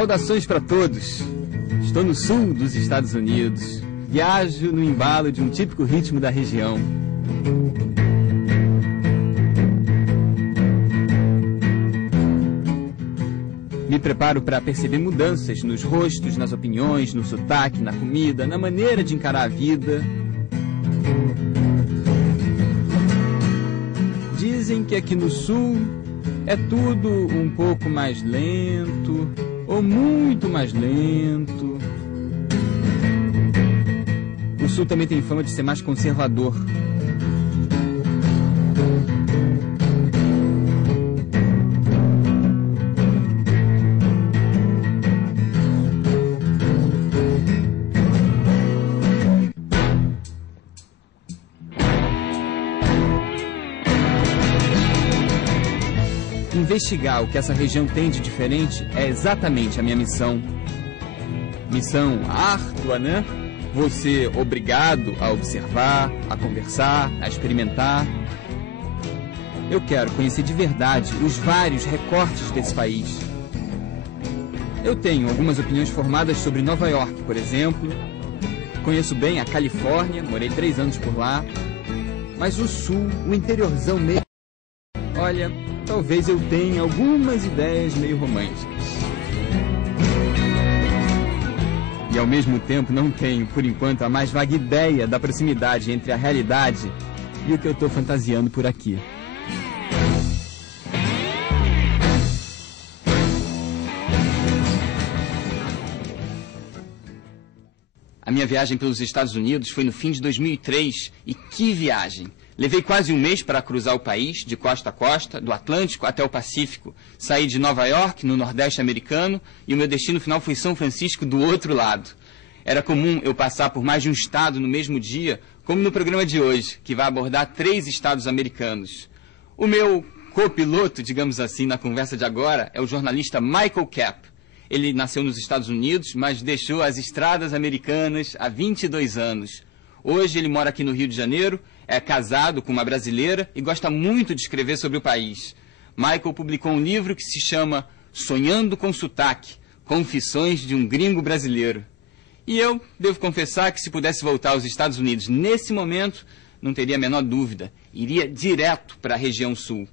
Saudações para todos. Estou no sul dos Estados Unidos. Viajo no embalo de um típico ritmo da região. Me preparo para perceber mudanças nos rostos, nas opiniões, no sotaque, na comida, na maneira de encarar a vida. Dizem que aqui no sul é tudo um pouco mais lento, ou muito mais lento. O sul também tem fama de ser mais conservador. Investigar o que essa região tem de diferente é exatamente a minha missão. Missão árdua, né? Vou ser obrigado a observar, a conversar, a experimentar. Eu quero conhecer de verdade os vários recortes desse país. Eu tenho algumas opiniões formadas sobre Nova York, por exemplo. Conheço bem a Califórnia, morei 3 anos por lá. Mas o sul, o interiorzão mesmo... Olha, talvez eu tenha algumas ideias meio românticas. E ao mesmo tempo não tenho, por enquanto, a mais vaga ideia da proximidade entre a realidade e o que eu estou fantasiando por aqui. A minha viagem pelos Estados Unidos foi no fim de 2003 e que viagem! Levei quase um mês para cruzar o país, de costa a costa, do Atlântico até o Pacífico. Saí de Nova York, no Nordeste americano, e o meu destino final foi São Francisco, do outro lado. Era comum eu passar por mais de um estado no mesmo dia, como no programa de hoje, que vai abordar 3 estados americanos. O meu copiloto, digamos assim, na conversa de agora, é o jornalista Michael Kapp. Ele nasceu nos Estados Unidos, mas deixou as estradas americanas há 22 anos. Hoje ele mora aqui no Rio de Janeiro, é casado com uma brasileira e gosta muito de escrever sobre o país. Michael publicou um livro que se chama Sonhando com Sotaque, Confissões de um Gringo Brasileiro. E eu devo confessar que se pudesse voltar aos Estados Unidos nesse momento, não teria a menor dúvida, iria direto para a região sul.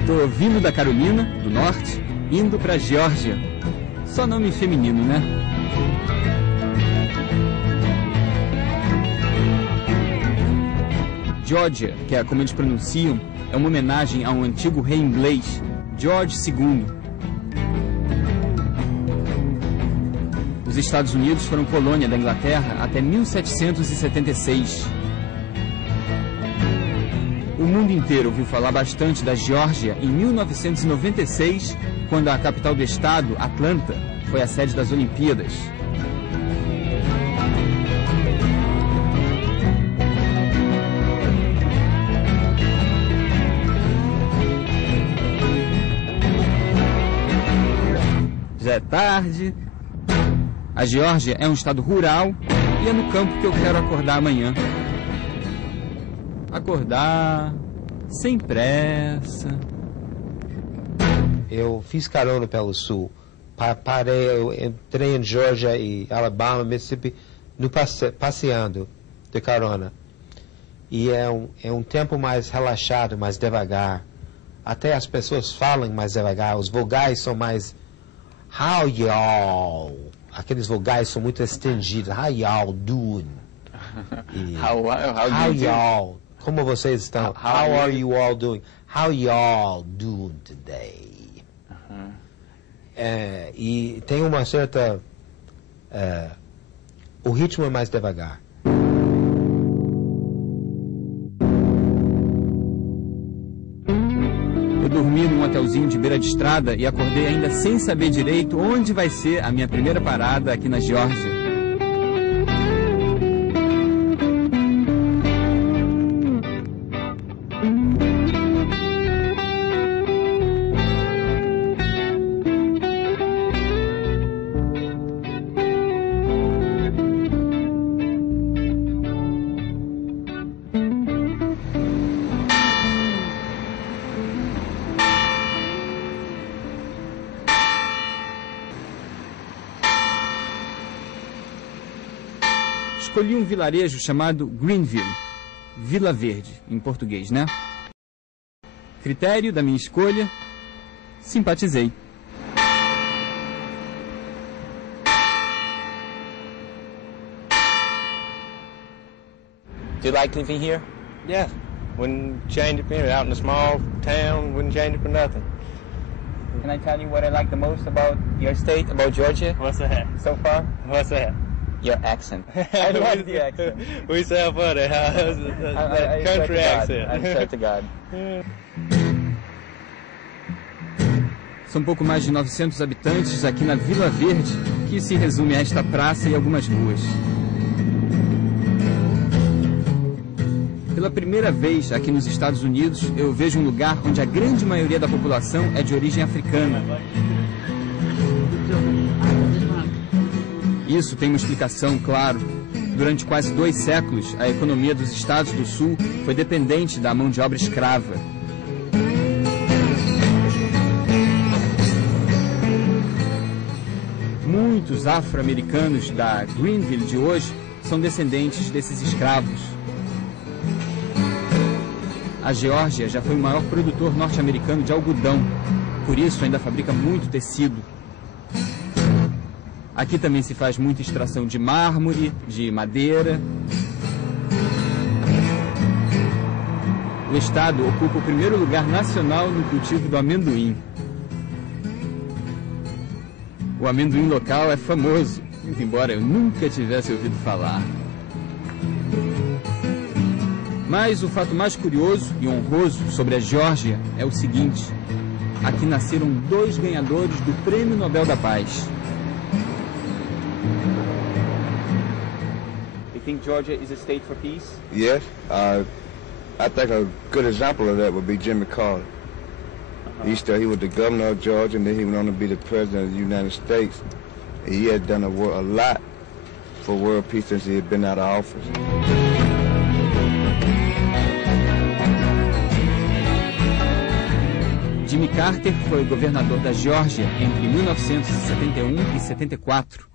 Estou vindo da Carolina, do Norte, indo para a Geórgia. Só nome feminino, né? Geórgia, que é como eles pronunciam, é uma homenagem a um antigo rei inglês, George II. Os Estados Unidos foram colônia da Inglaterra até 1776. O mundo inteiro ouviu falar bastante da Geórgia em 1996, quando a capital do estado, Atlanta, foi a sede das Olimpíadas. Já é tarde. A Geórgia é um estado rural e é no campo que eu quero acordar amanhã. Acordar, sem pressa. Eu fiz carona pelo sul. Parei, eu entrei em Geórgia e Alabama, Mississippi, passeando de carona. E é um tempo mais relaxado, mais devagar. Até as pessoas falam mais devagar, os vogais são mais... How y'all? Aqueles vogais são muito estendidos. How y'all doing? E, how y'all? Como vocês estão? How are you all doing? How y'all doing today? E tem uma certa... o ritmo é mais devagar. Eu dormi num hotelzinho de beira de estrada e acordei ainda sem saber direito onde vai ser a minha primeira parada aqui na Geórgia. Escolhi um vilarejo chamado Greenville, Vila Verde, em português, né? Critério da minha escolha, simpatizei. Do you like living here? Yeah, wouldn't change it for anything. Out in a small town, wouldn't change it for nothing. Can I tell you what I like the most about your state, about Georgia? What's that? So far? What's that? Your accent. I love the accent. We sound funny, huh? That country accent. I swear to God. São pouco mais de 900 habitantes aqui na Vila Verde, que se resume a esta praça e algumas ruas. Pela primeira vez aqui nos Estados Unidos, eu vejo um lugar onde a grande maioria da população é de origem africana. Isso tem uma explicação, claro. Durante quase 2 séculos, a economia dos Estados do Sul foi dependente da mão de obra escrava. Muitos afro-americanos da Greenville de hoje são descendentes desses escravos. A Geórgia já foi o maior produtor norte-americano de algodão, por isso ainda fabrica muito tecido. Aqui também se faz muita extração de mármore, de madeira. O estado ocupa o primeiro lugar nacional no cultivo do amendoim. O amendoim local é famoso, embora eu nunca tivesse ouvido falar. Mas o fato mais curioso e honroso sobre a Geórgia é o seguinte: aqui nasceram 2 ganhadores do Prêmio Nobel da Paz. You think Georgia is a state for peace? Yes, I think a good example of that would be Jimmy Carter. He was the governor of Georgia, and then he went on to be the president of the United States. He had done a lot for world peace since he had been out of office. Jimmy Carter foi governador da Geórgia entre 1971 e 74.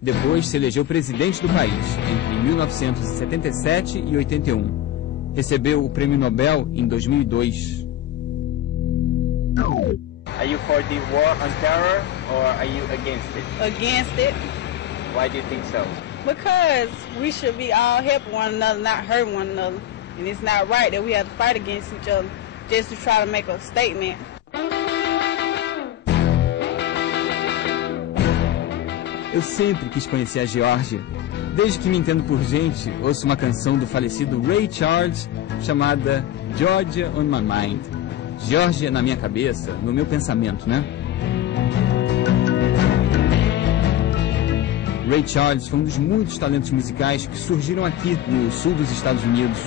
Depois se elegeu presidente do país entre 1977 e 81. Recebeu o Prêmio Nobel em 2002. Are you for the war on terror or are you against it? Against it, Why do you think so? because we should be all helping one another, not hurt one another. And it's not right that we have to fight against each other just to try to make a statement. Eu sempre quis conhecer a Geórgia. Desde que me entendo por gente, ouço uma canção do falecido Ray Charles chamada Georgia on My Mind. Geórgia na minha cabeça, no meu pensamento, né? Ray Charles foi um dos muitos talentos musicais que surgiram aqui no sul dos Estados Unidos.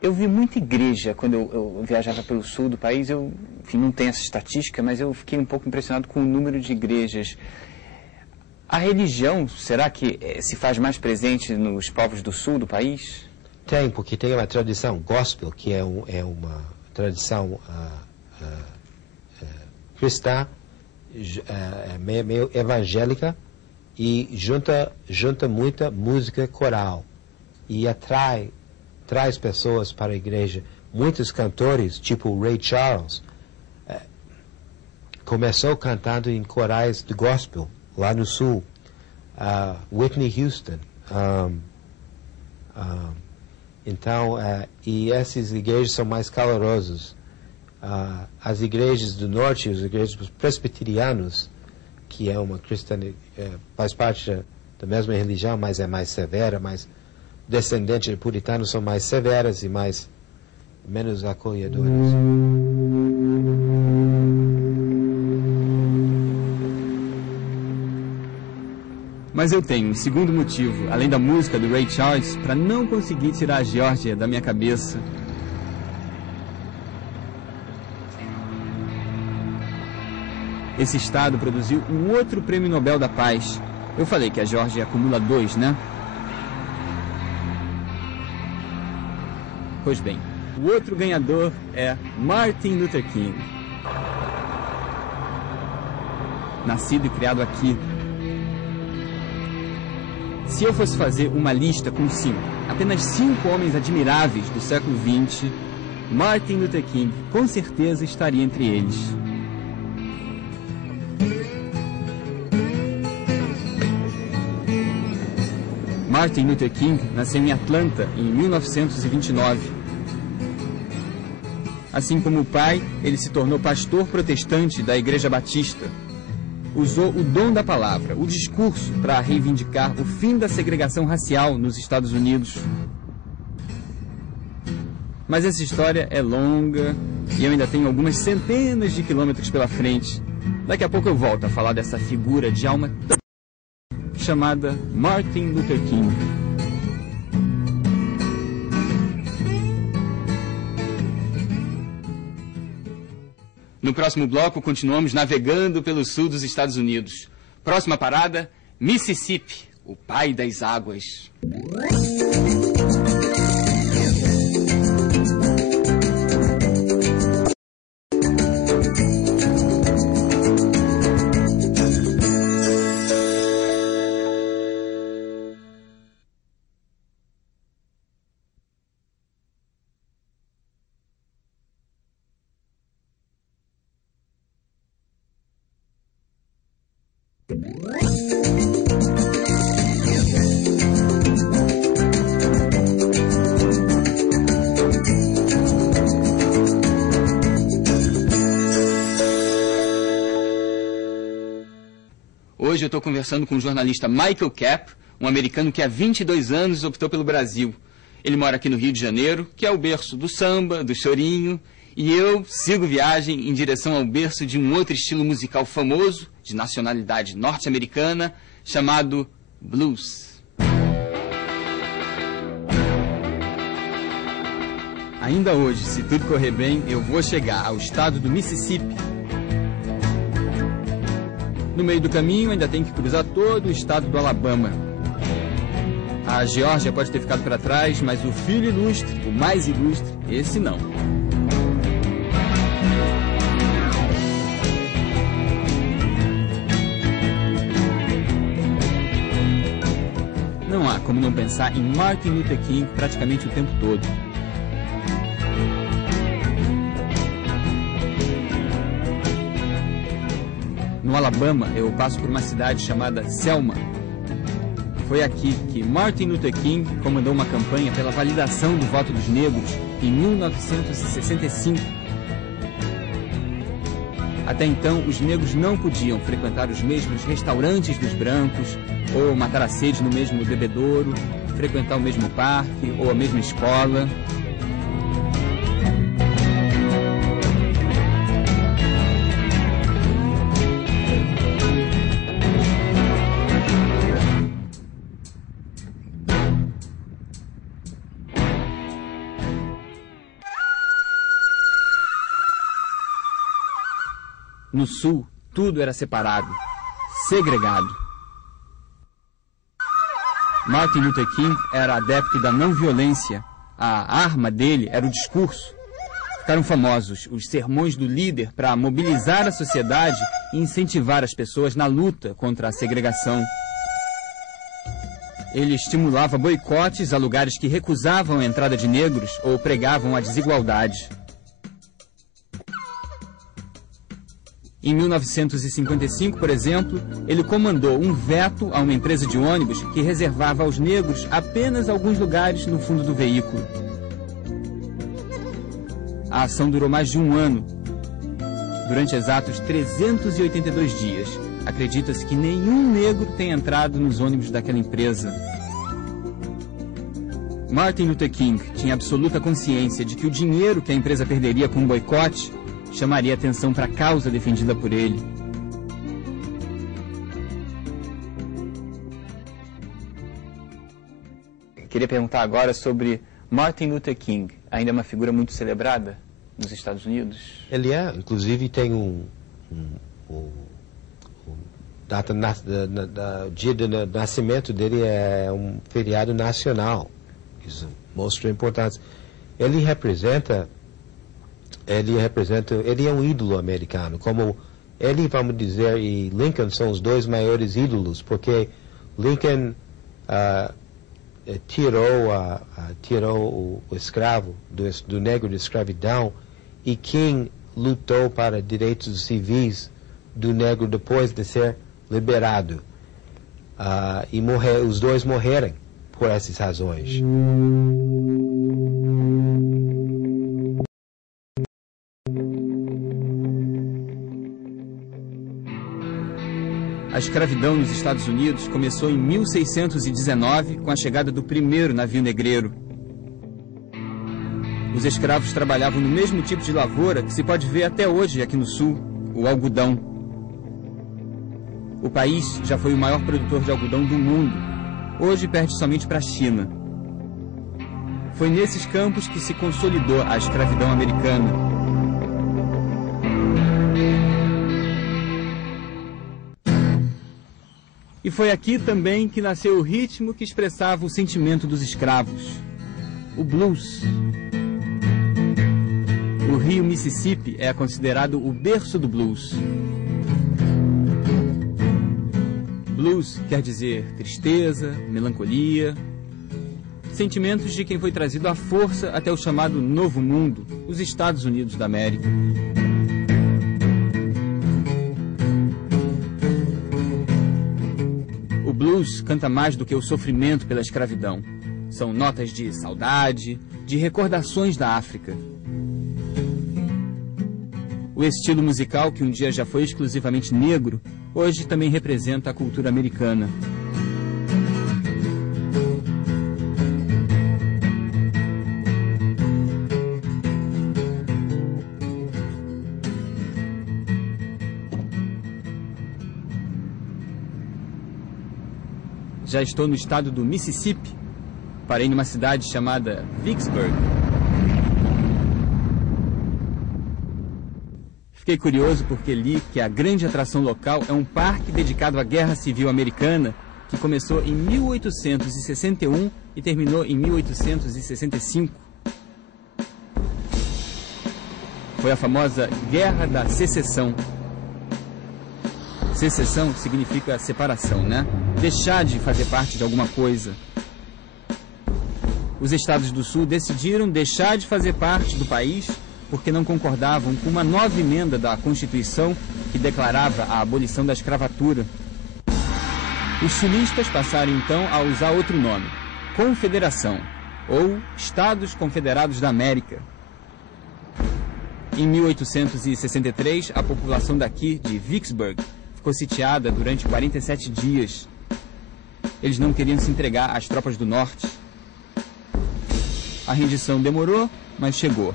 Eu vi muita igreja quando eu viajava pelo sul do país. Eu, enfim, não tenho essa estatística, mas eu fiquei um pouco impressionado com o número de igrejas. A religião, será que se faz mais presente nos povos do sul do país? Tem, porque tem uma tradição gospel, que é uma tradição cristã, meio evangélica, e junta muita música coral e traz pessoas para a igreja. Muitos cantores, tipo Ray Charles, começou cantando em corais de gospel lá no sul. Whitney Houston. Então, e essas igrejas são mais calorosas. As igrejas do norte, as igrejas presbiterianos, que é uma cristã, faz parte da mesma religião, mas é mais severa, mais descendente de puritanos, são mais severas e menos acolhedoras. Mas eu tenho um segundo motivo, além da música do Ray Charles, para não conseguir tirar a Geórgia da minha cabeça. Esse estado produziu um outro Prêmio Nobel da Paz. Eu falei que a Geórgia acumula 2, né? Pois bem, o outro ganhador é Martin Luther King. nascido e criado aqui. Se eu fosse fazer uma lista com apenas 5 homens admiráveis do século XX, Martin Luther King com certeza estaria entre eles. Martin Luther King nasceu em Atlanta em 1929. Assim como o pai, ele se tornou pastor protestante da Igreja Batista. Usou o dom da palavra, o discurso, para reivindicar o fim da segregação racial nos Estados Unidos. Mas essa história é longa e eu ainda tenho algumas centenas de quilômetros pela frente. Daqui a pouco eu volto a falar dessa figura de alma tão chamada Martin Luther King. No próximo bloco, continuamos navegando pelo sul dos Estados Unidos. Próxima parada, Mississippi, o pai das águas. Hoje eu estou conversando com o jornalista Michael Kapp, um americano que há 22 anos optou pelo Brasil. Ele mora aqui no Rio de Janeiro, que é o berço do samba, do chorinho, e eu sigo viagem em direção ao berço de um outro estilo musical famoso, de nacionalidade norte-americana, chamado blues. Ainda hoje, se tudo correr bem, eu vou chegar ao estado do Mississippi. No meio do caminho, ainda tem que cruzar todo o estado do Alabama. A Geórgia pode ter ficado para trás, mas o filho ilustre, o mais ilustre, esse não. Não há como não pensar em Martin Luther King praticamente o tempo todo. No Alabama, eu passo por uma cidade chamada Selma. Foi aqui que Martin Luther King comandou uma campanha pela validação do voto dos negros em 1965. Até então, os negros não podiam frequentar os mesmos restaurantes dos brancos, ou matar a sede no mesmo bebedouro, frequentar o mesmo parque ou a mesma escola. No sul, tudo era separado, segregado. Martin Luther King era adepto da não violência. A arma dele era o discurso. Ficaram famosos os sermões do líder para mobilizar a sociedade e incentivar as pessoas na luta contra a segregação. Ele estimulava boicotes a lugares que recusavam a entrada de negros ou pregavam a desigualdade. Em 1955, por exemplo, ele comandou um veto a uma empresa de ônibus que reservava aos negros apenas alguns lugares no fundo do veículo. A ação durou mais de um ano. Durante exatos 382 dias, acredita-se que nenhum negro tenha entrado nos ônibus daquela empresa. Martin Luther King tinha absoluta consciência de que o dinheiro que a empresa perderia com um boicote chamaria atenção para a causa defendida por ele. Queria perguntar agora sobre Martin Luther King. Ainda é uma figura muito celebrada nos Estados Unidos? Ele é, inclusive tem data dia do nascimento dele é um feriado nacional. Isso mostra a importância. Ele é um ídolo americano, como ele, vamos dizer, e Lincoln são os dois maiores ídolos, porque Lincoln tirou o escravo, do negro de escravidão, e King lutou para direitos civis do negro depois de ser liberado. E os dois morreram por essas razões. A escravidão nos Estados Unidos começou em 1619 com a chegada do primeiro navio negreiro. Os escravos trabalhavam no mesmo tipo de lavoura que se pode ver até hoje aqui no sul, o algodão. O país já foi o maior produtor de algodão do mundo. Hoje perde somente para a China. Foi nesses campos que se consolidou a escravidão americana. E foi aqui também que nasceu o ritmo que expressava o sentimento dos escravos, o blues. O rio Mississippi é considerado o berço do blues. Blues quer dizer tristeza, melancolia, sentimentos de quem foi trazido à força até o chamado Novo Mundo, os Estados Unidos da América. O blues canta mais do que o sofrimento pela escravidão. São notas de saudade, de recordações da África. O estilo musical, que um dia já foi exclusivamente negro, hoje também representa a cultura americana. Já estou no estado do Mississippi. Parei numa cidade chamada Vicksburg. Fiquei curioso porque li que a grande atração local é um parque dedicado à Guerra Civil Americana, que começou em 1861 e terminou em 1865. Foi a famosa Guerra da Secessão. Secessão significa separação, né? Deixar de fazer parte de alguma coisa. Os estados do Sul decidiram deixar de fazer parte do país porque não concordavam com uma nova emenda da Constituição que declarava a abolição da escravatura. Os sulistas passaram então a usar outro nome, Confederação, ou Estados Confederados da América. Em 1863, a população daqui, de Vicksburg, ficou sitiada durante 47 dias. Eles não queriam se entregar às tropas do norte. A rendição demorou, mas chegou.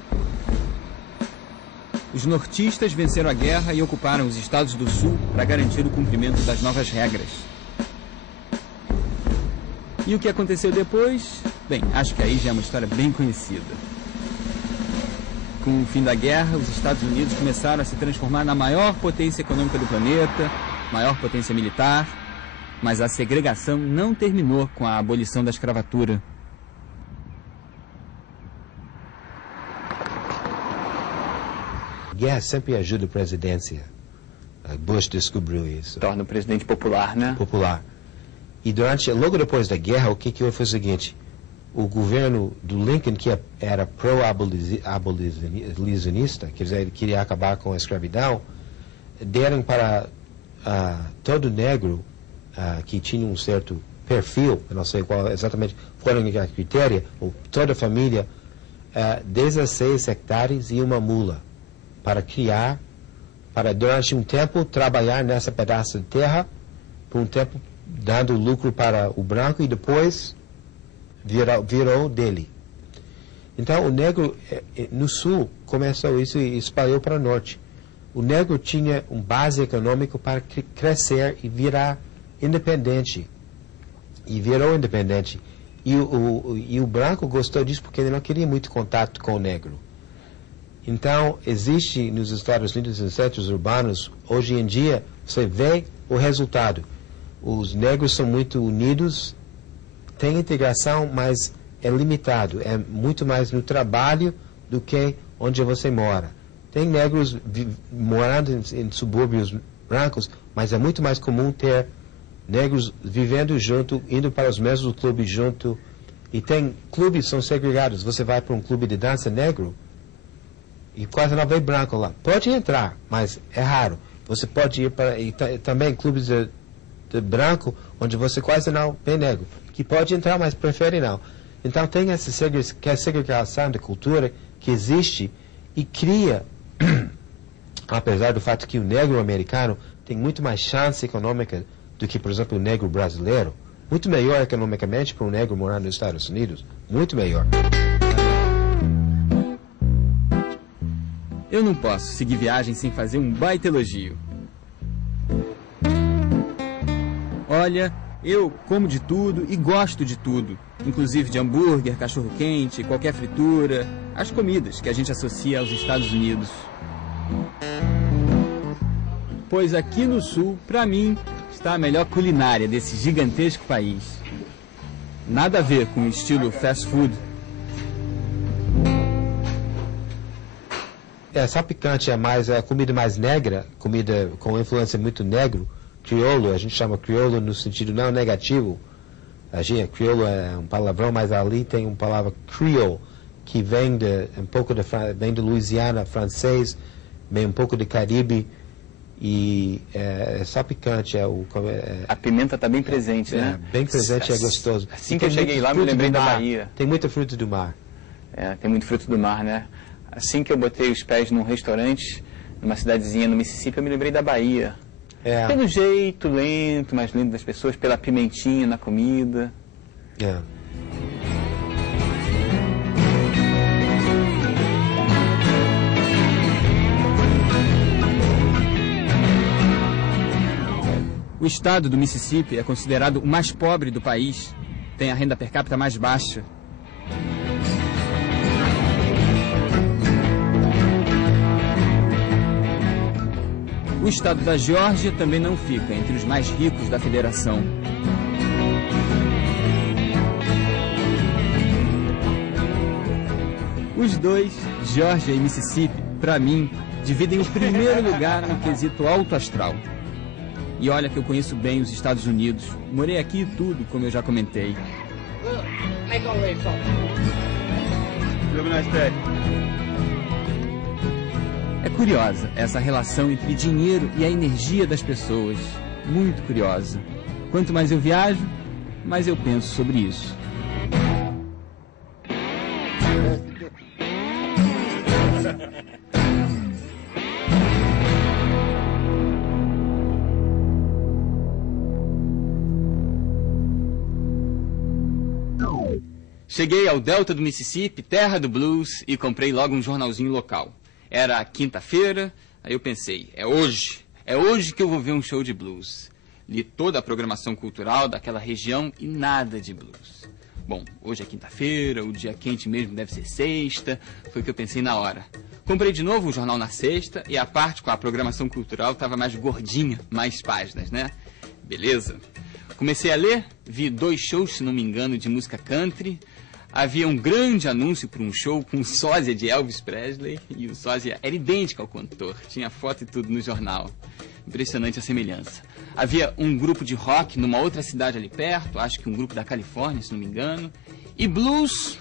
Os nortistas venceram a guerra e ocuparam os estados do sul para garantir o cumprimento das novas regras. E o que aconteceu depois? Bem, acho que aí já é uma história bem conhecida. Com o fim da guerra, os Estados Unidos começaram a se transformar na maior potência econômica do planeta, maior potência militar, mas a segregação não terminou com a abolição da escravatura. A guerra sempre ajuda a presidência. Bush descobriu isso. Torna o presidente popular, né? Popular. E logo depois da guerra, o que houve foi o seguinte: o governo do Lincoln, que era pro-abolicionista, quer dizer, ele queria acabar com a escravidão, deram para todo negro que tinha um certo perfil, eu não sei qual exatamente foram a critério, ou toda a família, 16 hectares e uma mula, para criar, para durante um tempo trabalhar nessa pedaço de terra, por um tempo dando lucro para o branco e depois virou dele. Então o negro no sul começou isso e espalhou para o norte. O negro tinha uma base econômica para crescer e virar independente. E virou independente. E o branco gostou disso porque ele não queria muito contato com o negro. Então, existe nos Estados Unidos, nos centros urbanos, hoje em dia, você vê o resultado. Os negros são muito unidos, tem integração, mas é limitado. É muito mais no trabalho do que onde você mora. tem negros morando em subúrbios brancos, mas é muito mais comum ter negros vivendo junto, indo para os mesmos clubes junto. E tem clubes que são segregados. Você vai para um clube de dança negro e quase não vê branco lá. Pode entrar, mas é raro. Você pode ir para... E também clubes de branco, onde você quase não vê negro. Que pode entrar, mas prefere não. Então tem essa segregação de cultura que existe e cria, apesar do fato que o negro americano tem muito mais chance econômica do que, por exemplo, o negro brasileiro. Muito melhor economicamente para um negro morar nos Estados Unidos. Muito melhor. Eu não posso seguir viagem sem fazer um baita elogio. Olha, eu como de tudo e gosto de tudo. Inclusive de hambúrguer, cachorro-quente, qualquer fritura. As comidas que a gente associa aos Estados Unidos. Pois aqui no Sul, pra mim, está a melhor culinária desse gigantesco país. Nada a ver com o estilo fast food. Só picante é mais a comida mais negra, comida com influência muito negro, crioulo, a gente chama crioulo no sentido não negativo. A gente, crioulo é um palavrão, mas ali tem uma palavra creole, que vem de um pouco vem de Louisiana, francês, vem um pouco de Caribe. E é só picante. A pimenta está bem presente, né? Bem presente, é gostoso. Assim que eu cheguei lá, me lembrei da Bahia. Tem muito fruto do mar. Tem muito fruto do mar, né? Assim que eu botei os pés num restaurante, numa cidadezinha no Mississippi, eu me lembrei da Bahia. Pelo jeito lento, mais lento das pessoas, pela pimentinha na comida. O estado do Mississippi é considerado o mais pobre do país. Tem a renda per capita mais baixa. O estado da Geórgia também não fica entre os mais ricos da federação. Os dois, Geórgia e Mississippi, para mim, dividem o primeiro lugar no quesito alto astral. E olha que eu conheço bem os Estados Unidos. Morei aqui e tudo, como eu já comentei. É curiosa essa relação entre dinheiro e a energia das pessoas. Muito curiosa. Quanto mais eu viajo, mais eu penso sobre isso. Cheguei ao delta do Mississippi, terra do blues, e comprei logo um jornalzinho local. Era quinta-feira, aí eu pensei, é hoje que eu vou ver um show de blues. Li toda a programação cultural daquela região e nada de blues. Bom, hoje é quinta-feira, o dia quente mesmo deve ser sexta, foi o que eu pensei na hora. Comprei de novo o jornal na sexta e a parte com a programação cultural estava mais gordinha, mais páginas, né? Beleza. Comecei a ler, vi 2 shows, se não me engano, de música country. Havia um grande anúncio para um show com sósia de Elvis Presley e o sósia era idêntico ao cantor, tinha foto e tudo no jornal. Impressionante a semelhança. Havia um grupo de rock numa outra cidade ali perto, acho que um grupo da Califórnia, se não me engano. E blues.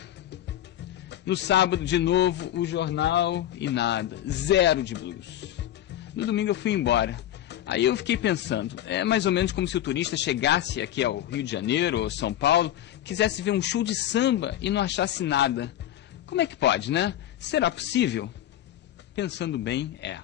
No sábado, de novo, o jornal e nada. 0 de blues. No domingo eu fui embora. Aí eu fiquei pensando, é mais ou menos como se o turista chegasse aqui ao Rio de Janeiro ou São Paulo, quisesse ver um show de samba e não achasse nada. Como é que pode, né? Será possível? Pensando bem, é.